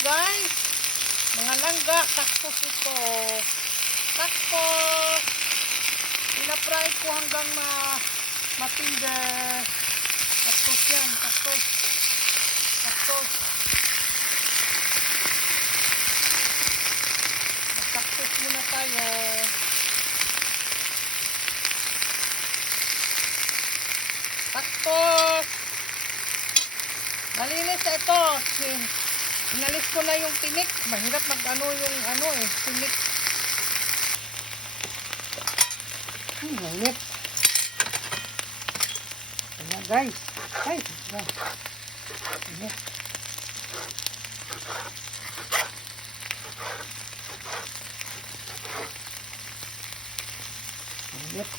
guys. Mga langga, cactus ito. Cactus. Pinapry ko hanggang matindi. Cactus yan, cactus. Cactus. Mag-cactus muna tayo. Cactus. Malinis na ito. Inalis ko na yung tinik. Mahirap yung tinik. Mainit. Ayan guys. Ay, mainit. Mainit.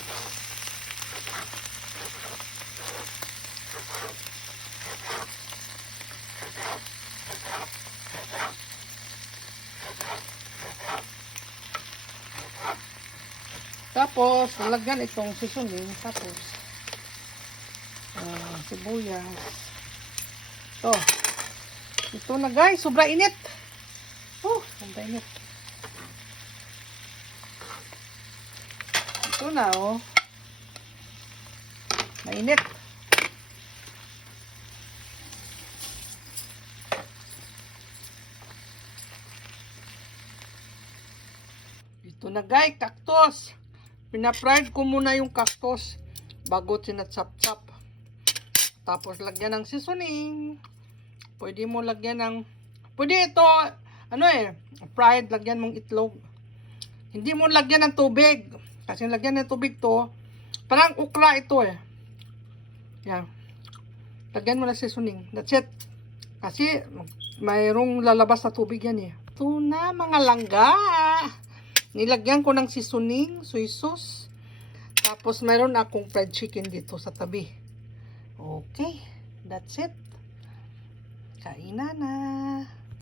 Tapos, lalagyan itong seasoning. Tapos, sibuyas. Ito. Ito na guys. Sobra init. Sobra init. Ito na mainit. Ito na guys. Cactus. Pina-fried ko muna yung cactus bago sinatsap-tsap. Tapos lagyan ng seasoning. Pwede mo lagyan ng pwede ito fried, lagyan mong itlog. Hindi mo lagyan ng tubig. Kasi lagyan ng tubig to, parang ukra ito Yan. Lagyan mo ng seasoning. That's it. Kasi mayroong lalabas na tubig yan Ito na mga langga. Nilagyan ko ng seasoning, soy sauce. Tapos mayroon akong fried chicken dito sa tabi. Okay, that's it. Kainan na.